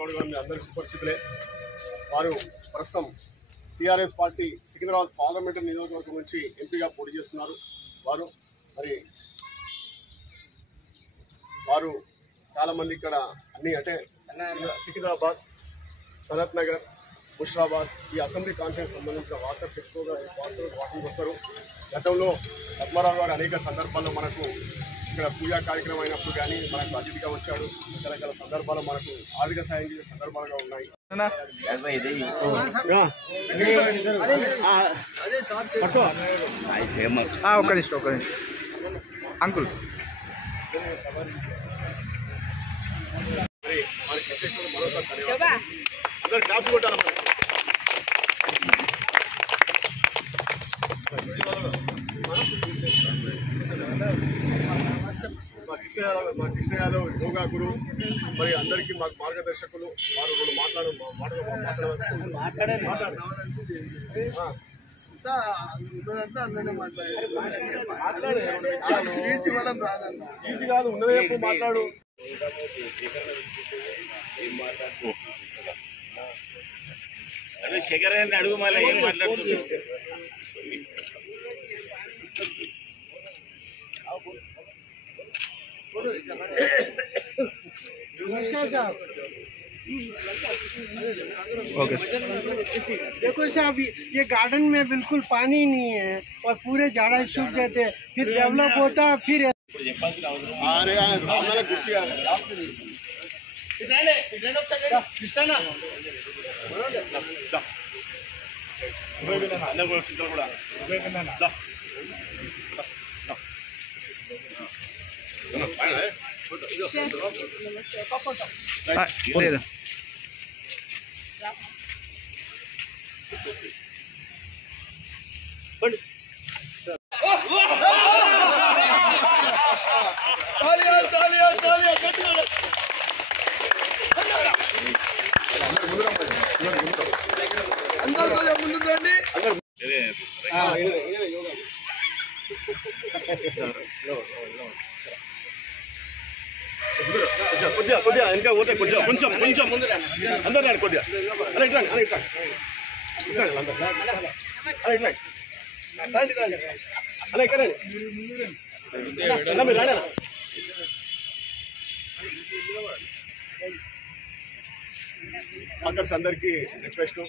అందరికీ సుపరిచితులే. వారు ప్రస్తుతం టీఆర్ఎస్ పార్టీ సికింద్రాబాద్ పార్లమెంటరీ నియోజకవర్గం నుంచి ఎంపీగా పోటీ చేస్తున్నారు. వారు చాలామంది ఇక్కడ అన్ని అంటే సికింద్రాబాద్, సనత్ నగర్, ముషిరాబాద్ ఈ అసెంబ్లీ కాన్ఫరెన్స్ సంబంధించిన వాకర్స్ ఎక్కువగా వాకింగ్ వస్తారు. గతంలో పద్మారావు గారు అనేక సందర్భాల్లో మనకు ఇక్కడ పూజా కార్యక్రమం అయినప్పుడు కానీ మనకు అతిథిగా వచ్చాడు. రకరకాల సందర్భాలు మనకు ఆర్థిక సాయం చేసే సందర్భాలుగా ఉన్నాయి. అంకుల్ మనకి విశేషంగా మరోసారి ధన్యవాదాలు. అందరు క్లాస్ కొట్టాలి. మా కృష్ణ యాదవ్ యోగా గురు, మరి అందరికీ మాకు మార్గదర్శకులు. వారు రెండు ఈజీ కాదు, ఉన్నదే ఎప్పుడు మాట్లాడు. శేఖర్ గారిని అడుగు, మళ్ళీ ఏం మాట్లాడుతుంది. नमस्कार साहब। ओके देखो साहब, ये गार्डन में बिल्कुल पानी नहीं है और पूरे झाड़ा सूख गए थे, फिर डेवलप होता फिर కొద్దిగా ఇంకా పోతే కొంచెం ముందు అందరు రండి. కొద్దిగా అలా ఇట్లా అలా ఇక్కడ అందరికీ రిక్వెస్ట్,